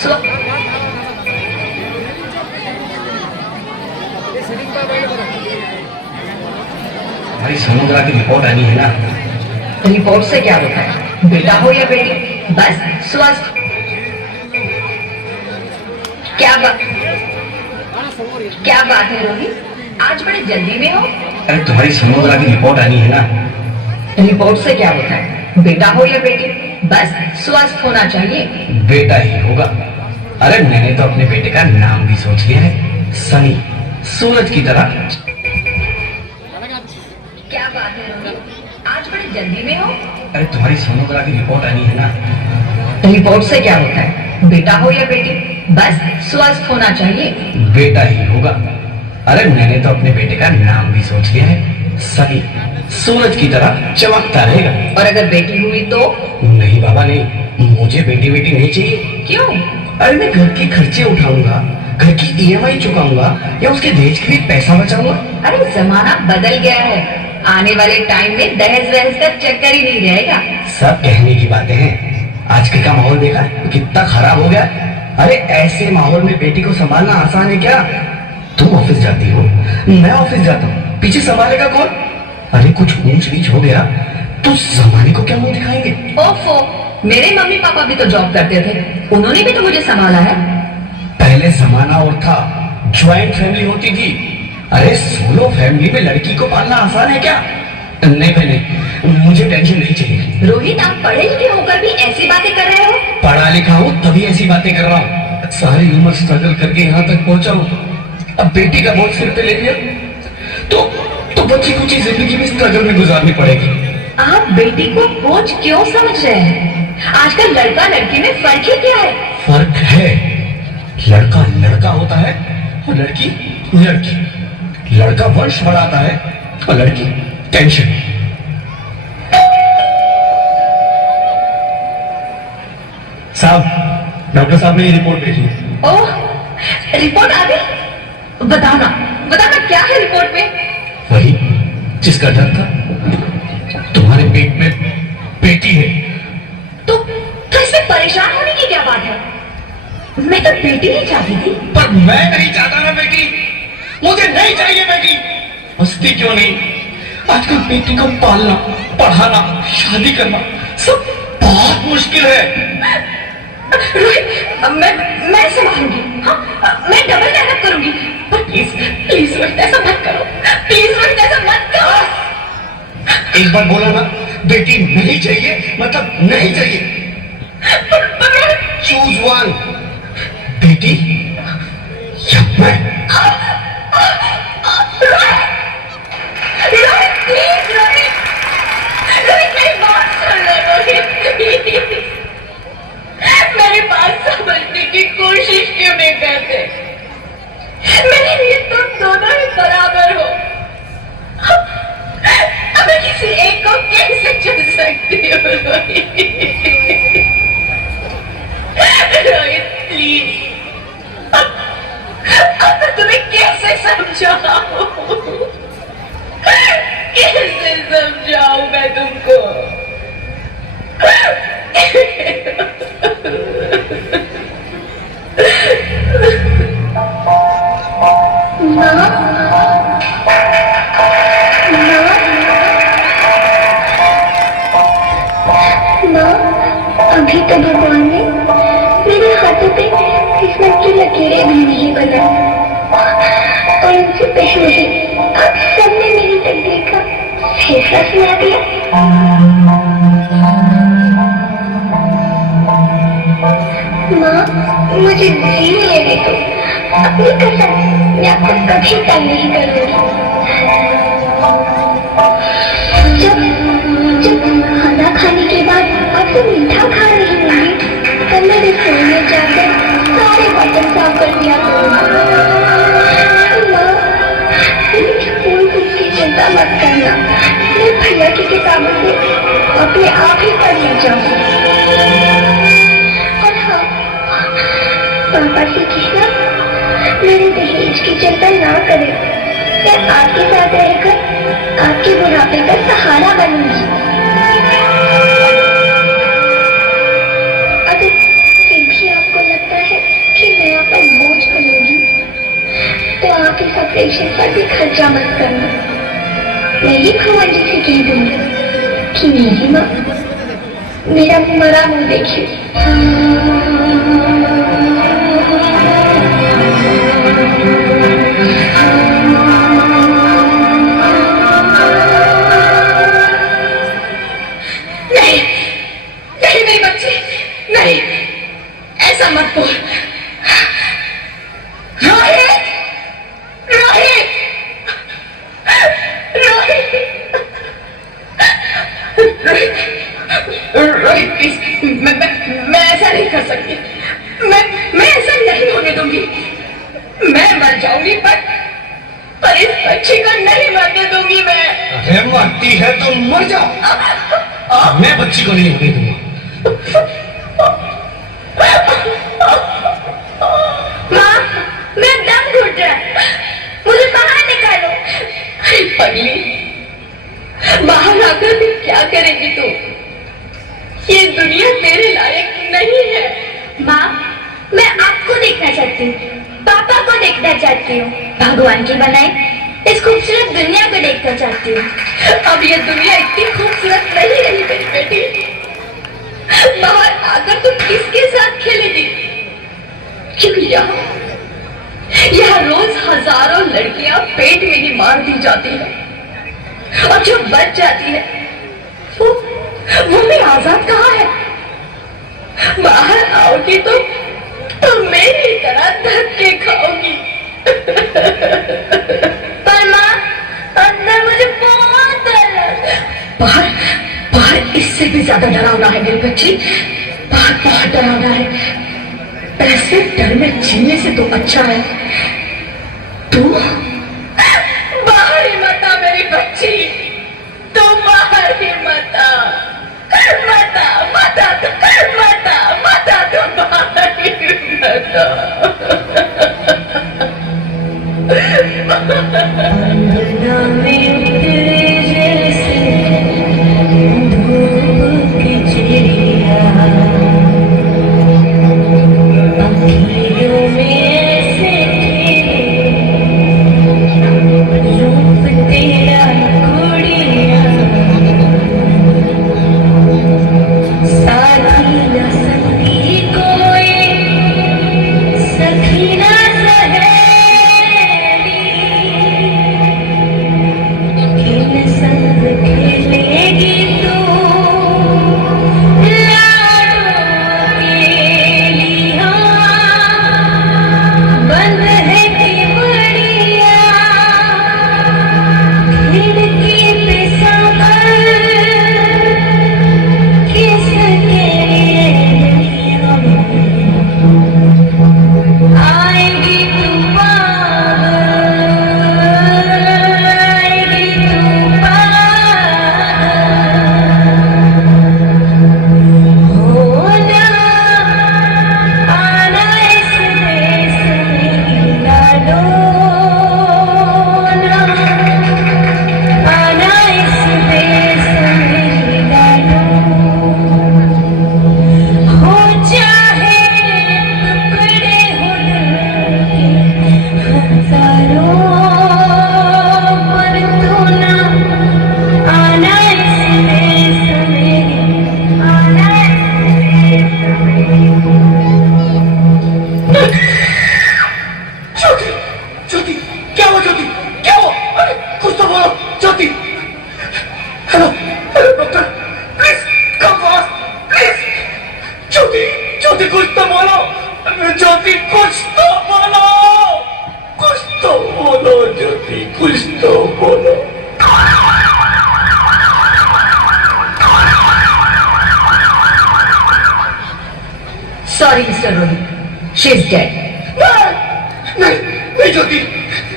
स्व हमारी सोनोग्राफी की रिपोर्ट आनी है ना। रिपोर्ट से क्या होता है, बेटा हो या बेटी, बस स्वस्थ। क्या बात है रोहित, आज बड़े जल्दी में हो। अरे तुम्हारी सोनोग्राफी की रिपोर्ट आनी है ना। रिपोर्ट से क्या होता है, बेटा हो या बेटी, बस स्वस्थ होना चाहिए। बेटा ही होगा। अरे मैंने तो अपने बेटे का नाम भी सोच लिया है, सनी, सूरज की तरह। क्या बात है रोहित, आज बड़े जल्दी में हो। अरे तुम्हारी सोनोग्राफी की रिपोर्ट आनी है ना। रिपोर्ट से क्या होता है, बेटा हो या बेटी, बस स्वस्थ होना चाहिए। बेटा ही होगा। अरे मैंने तो अपने बेटे का नाम भी सोच लिया है, सनी, सूरज की तरह चमकता रहेगा। और अगर बेटी हुई तो? नहीं बाबा नहीं, मुझे बेटी बेटी नहीं चाहिए। क्यों? अरे मैं घर के खर्चे उठाऊंगा, घर की ईएमआई चुकाऊंगा या उसके दहेज के लिए पैसा बचाऊंगा। अरे जमाना बदल गया है, आने वाले टाइम में दहेज वहेज का चक्कर ही नहीं रहेगा। सब कहने की बातें हैं, आजकल का माहौल देखा कितना खराब हो गया। अरे ऐसे माहौल में बेटी को संभालना आसान है क्या? तुम ऑफिस जाती हो, मैं ऑफिस जाता हूँ, पीछे संभालेगा कौन? अरे कुछ ऊंच नीच हो गया तो जमाने को क्या मुंह दिखाएंगे? ओफो, मेरे मम्मी पापा भी तो जॉब करते थे, उन्होंने भी तो मुझे संभाला है। पहले जमाना और था, ज्वाइंट फैमिली होती थी। अरे सोलो फैमिली में लड़की को पालना आसान है क्या? नहीं भाई नहीं, मुझे टेंशन नहीं चाहिए। रोहित, आप पढ़े लिखे होकर भी ऐसी बातें कर रहे हो? पढ़ा लिखा हूँ तभी ऐसी बातें कर रहा हूँ। सारी उम्र स्ट्रगल करके यहाँ तक पहुंचा हूँ, अब बेटी का बोझ सिर पे ले लिया तो बच्ची कुछ जिंदगी में स्ट्रगल में गुजारनी पड़ेगी। आप बेटी को बोझ क्यों समझ रहे हैं? आजकल लड़का लड़की में फर्क ही क्या है? फर्क है, लड़का लड़का होता है और लड़की लड़की। लड़का वंश बढ़ाता है और लड़की टेंशन। साहब, डॉक्टर साहब ने ये रिपोर्ट भेजी है। ओह, रिपोर्ट आ गई? बताना बताना क्या है रिपोर्ट में? वही जिसका डर था, तुम्हारे पेट में बेटी है। तो इसमें परेशान होने की क्या बात है? मैं तो बेटी ही चाहती थी। पर मैं नहीं चाहता ना बेटी, मुझे नहीं चाहिए बेटी। हंसती क्यों नहीं? आजकल बेटी को पालना, पढ़ाना, शादी करना सब बहुत मुश्किल है। रोहित, मैं संभालूंगी। हाँ, मैं डबल मेहनत करूंगी, पर प्लीज प्लीज रोहित ऐसा मत करो, प्लीज रोहित ऐसा मत करो। एक बार बोला ना, बेटी नहीं चाहिए मतलब नहीं चाहिए। चूज वन, बेटी या मैं। रोहित प्लीज, रोहित रोहित मेरी बात सुन लो रोहित प्लीज। मेरे पास समझने की कोशिश क्यों नहीं करते? मेरे लिए तुम दोनों ही बराबर हो। अब मैं किसी एक को कैसे चुन सकती हूँ रोहित? रोहित प्लीज, अब मैं तुम्हें कैसे समझाऊं? कैसे समझाऊं मैं तुमको? अभी तो भगवान ने मेरे हाथों पे किस्मत की लकीरें भी नहीं बनाई, और उनसे पहले ही आप सबने मेरी तकदीर का फैसला सुना दिया। माँ, मुझे जीने लेने दो, अपनी कसम, मैं आपको कभी तंग नहीं करूंगी। जब खाना खाने के बाद आपसे मीठा खा रही होंगी, तब मैं रसोई में जाकर सारे बर्तन साफ कर दिया करूँगा। माँ, स्कूल बुक की चिंता मत करना, मैं भैया की किताबों से अपने आप ही पढ़ ले जाऊँगी। और हाँ, पापा से कहना मेरे दहेज की चिंता ना करें, मैं आपके साथ रहकर आपके बुढ़ापे का सहारा बनूंगी। अगर फिर भी आपको लगता है कि मेरी माँ मेरा मरा मुंह देखे। नहीं नहीं मेरी बच्ची, नहीं, ऐसा मत बोल। रोहित, रोहित, रोहित, रोहित प्लीज, मैं ऐसा नहीं कर सकती। मैं ऐसा नहीं होने दूंगी। मैं मर जाऊंगी पर इस बच्ची को नहीं मरने दूंगी मैं। अरे मरती है तो मर जाओ, मैं बच्ची को नहीं होने दूंगा। माँ, मैं दम घुट रहा है, मुझे बाहर निकालो। अरे पगली, बाहर आकर भी क्या करेगी तू? ये दुनिया तेरे लायक नहीं है। माँ, मैं आपको देखना चाहती हूँ, पापा को देखना चाहती हूँ, भगवान की बनाई इस खूबसूरत दुनिया को देखना चाहती हूँ। अब ये दुनिया इतनी खूबसूरत नहीं रही मेरी बेटी। बाहर आकर तुम किसके साथ खेलेगी? क्योंकि यहाँ रोज हजारों लड़कियां पेट में ही मार दी जाती है और जो बच जाती है वो भी आजाद कहाँ है? बाहर आओगी तो मेरी तरह धक्के खाओगी। पर माँ, अंदर मुझे बहुत डर लगता है। बाहर बाहर इससे भी ज्यादा डरावना है मेरी बच्ची। बाहर बहुत डरावना है। ऐसे डर में जीने से तो अच्छा है तू बाहर ही मत आ मेरी बच्ची। तू बाहर ही मत आ, मत आ, मत आ, मत आ, मत आ, तू बाहर ही मत Sorry, Mr. Rohit. She's dead. नहीं ज्योति,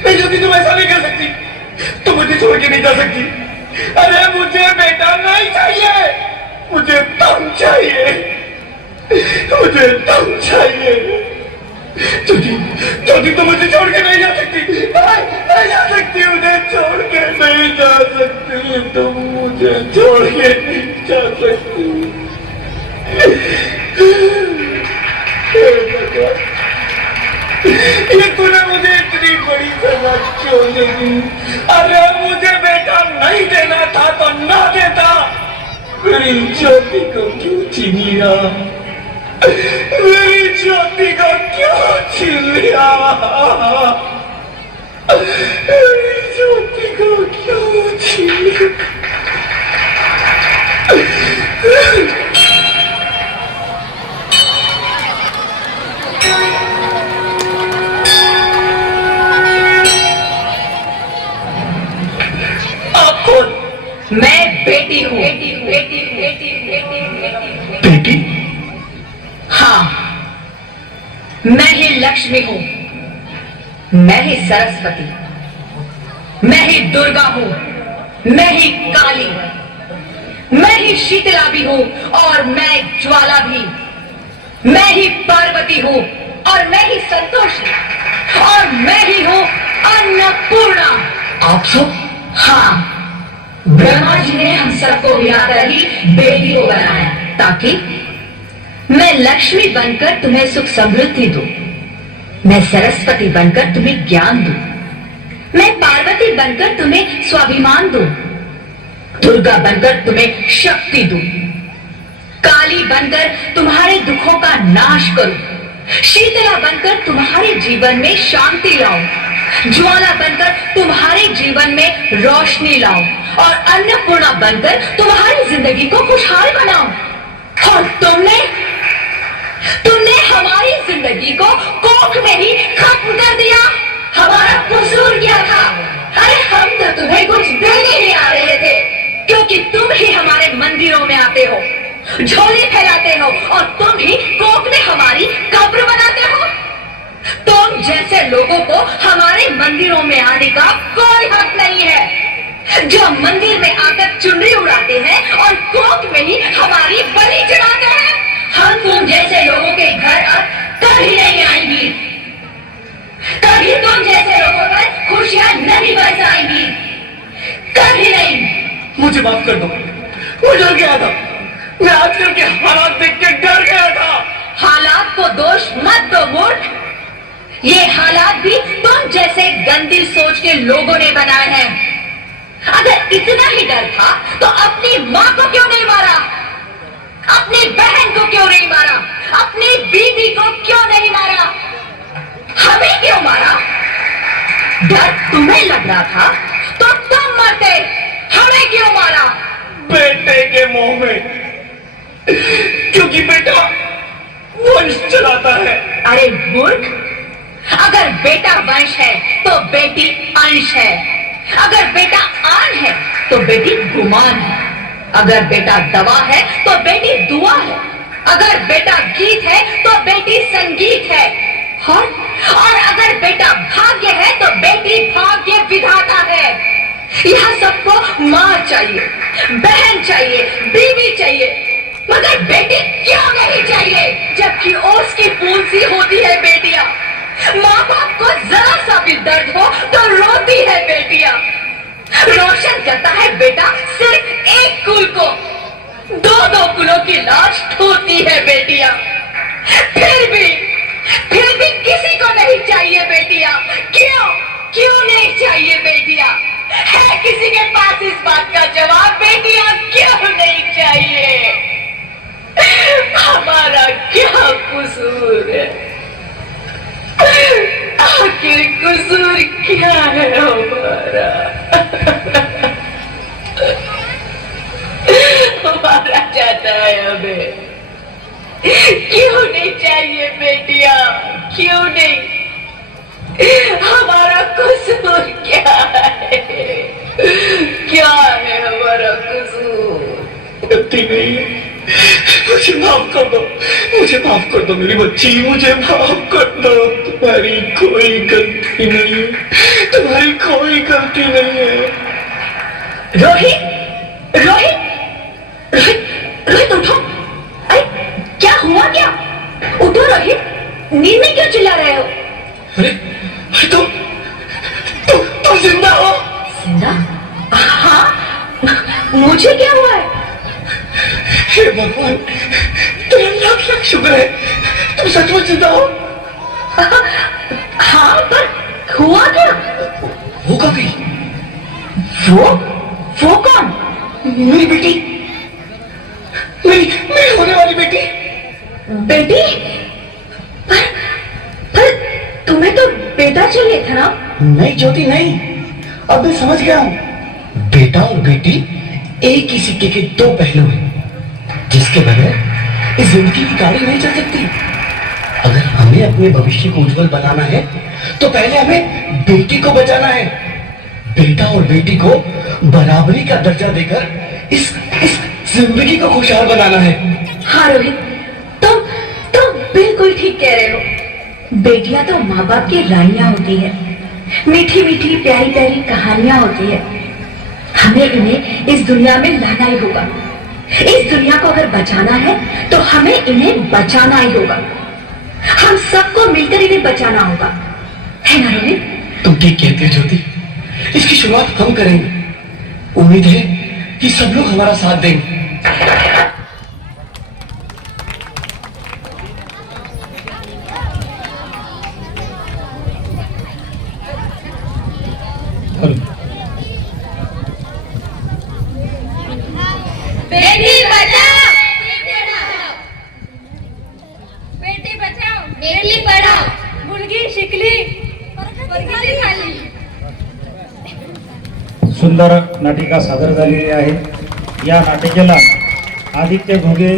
नहीं ज्योति, तुम ऐसा नहीं कर सकती। तुम मुझे छोड़ के नहीं जा सकती। अरे मुझे बेटा नहीं चाहिए, मुझे तुम चाहिए, मुझे तुम चाहिए। ज्योति, ज्योति, तुम मुझे छोड़ के नहीं जा सकती। नहीं जा सकती, मुझे छोड़ के नहीं जा सकती। तुम मुझे छोड़ के नहीं जा सकती। ये तूने मुझे इतनी बड़ी सजा क्यों दे दी? अरे मुझे बेटा नहीं देना था तो ना देता, मेरी ज्योति को क्यों छीन लिया? मेरी ज्योति को क्यों छीन लिया? मेरी ज्योति को क्यों छीन लिया? आप कौन? मैं बेटी हूँ। बेटी? हाँ, मैं ही लक्ष्मी हूँ, मैं ही सरस्वती, मैं ही दुर्गा हूँ, मैं ही काली, मैं ही शीतला भी हूँ और मैं ज्वाला भी, मैं ही पार्वती हूँ और मैं ही संतोषी और मैं ही हूँ अन्नपूर्णा। आप सब? हाँ, ब्रह्मा जी ने हम सबको मिलाकर ही बेटी को बनाया ताकि मैं लक्ष्मी बनकर तुम्हें सुख समृद्धि दूं, मैं सरस्वती बनकर तुम्हें ज्ञान दूं, मैं पार्वती बनकर तुम्हें स्वाभिमान दूं, दुर्गा बनकर तुम्हें शक्ति दूं, काली बनकर तुम्हारे दुखों का नाश करूं, शीतला बनकर तुम्हारे जीवन में शांति लाऊं, ज्वाला बनकर तुम्हारे जीवन में रोशनी लाऊं और अन्नपूर्णा बनकर तुम्हारी जिंदगी को खुशहाल बनाऊं। और तुमने हमारी जिंदगी को कोख में ही खत्म कर दिया। हमारा कसूर क्या था? अरे हम तो तुम्हें कुछ देने ही आ रहे थे, क्योंकि तुम ही हमारे मंदिरों में आते हो, झोले फैलाते हो और तुम ही कोख में हमारी कब्र बनाते हो। तुम जैसे लोगों को हमारे मंदिरों में आने का कोई हक नहीं है, जो मंदिर में आकर चुनरी उड़ाते हैं और कोख में ही हमारी बलि चढ़ाते हैं। हम तुम जैसे लोगों के घर अब कभी नहीं आएंगी, कभी तुम जैसे लोगों पर खुशियां नहीं बरसाएंगी, कभी नहीं। मुझे माफ कर दो, मैं डर गया था। मैं आजकल के हालात देख के डर गया था। हालात को दोष मत दो मूर्ख, ये हालात भी तुम जैसे गंदी सोच के लोगों ने बनाए हैं। अगर इतना ही डर था तो अपनी माँ को क्यों नहीं मारा, अपनी बहन को क्यों नहीं मारा, अपनी बीवी को क्यों नहीं मारा, हमें क्यों मारा? डर तुम्हें लग रहा था तो तुम मरते, हमें क्यों मारा? बेटे के मुंह में, क्योंकि बेटा वंश चलाता है। अरे मूर्ख, अगर बेटा वंश है तो बेटी अंश है, अगर बेटा आन है तो बेटी गुमान है, अगर बेटा दवा है तो बेटी दुआ है, अगर बेटा गीत है तो बेटी संगीत है, और अगर बेटा भाग्य है तो बेटी भाग्य विधाता है। यह सबको माँ चाहिए, बहन चाहिए, बीवी चाहिए, मगर बेटी क्यों नहीं चाहिए? जबकि ओस की फूल सी होती है बेटियां। माँ बाप को जरा सा भी दर्द हो तो रोती है बेटियां। रोशन करता है बेटा सिर्फ एक कुल को, दो कुलों की लाश ढोती है बेटियां। फिर भी किसी को नहीं चाहिए बेटियां। क्यों नहीं चाहिए बेटियां? है किसी के पास इस बात का जवाब? बेटियां क्यों नहीं चाहिए? हमारा क्या कसूर है? आखिर कसूर क्या है हमारा? हमारा जाता है हमें। क्यों नहीं चाहिए बेटियां? क्यों नहीं? हमारा कसूर क्या है? क्या है हमारा कसूर? गलती नहीं है, मुझे माफ कर दो, मुझे माफ कर दो मेरी बच्ची, मुझे माफ कर दो। तुम्हारी कोई गलती नहीं है, तुम्हारी कोई गलती नहीं है। रोहित, रोहित, रोहित, रोहित उठो। अरे क्या हुआ क्या? उठो रोहित, नींद में क्यों चिल्ला रहे हो? अरे तुम जिंदा हो? जिंदा? हाँ, मुझे क्या हुआ है? हे भगवान, तेरा लाख लाख शुक्र है, तुम सचमुच जिंदा हो। हाँ, पर हुआ क्या? होगा भी। वो कौन? मेरी बेटी, बेटी बेटी पर तुम्हें तो बेटा चाहिए था ना? नहीं ज्योति नहीं, अब मैं समझ गया हूँ। बेटा और बेटी एक ही सिक्के के दो पहलू हैं, जिसके बगैर इस जिंदगी की गाड़ी नहीं चल सकती। अगर हमें अपने भविष्य को उज्जवल बनाना है तो पहले हमें बेटी को बचाना है। बेटा और बेटी को बराबरी का दर्जा देकर इस जिंदगी को खुशहाल बनाना है। हाँ रोहित, तुम बिल्कुल ठीक कह रहे हो। बेटियां तो माँ बाप की रानियां होती है, मीठी मीठी प्यारी प्यारी कहानियां होती है। हमें इन्हें इस दुनिया में लाना ही होगा। इस दुनिया को अगर बचाना है तो हमें इन्हें बचाना ही होगा। हम सबको मिलकर इन्हें बचाना होगा, है ना रोहित? तुम ठीक कहते हो ज्योति, इसकी शुरुआत हम करेंगे। उम्मीद है कि सब लोग हमारा साथ देंगे। बेटी बचाओ बेटी बचाओ बेटी पढाओ, मुलगी शिकली वर्गाली खाली. सुंदर नाटिका सादर झालेली आहे. या नाटिकेला आदित्य घोगे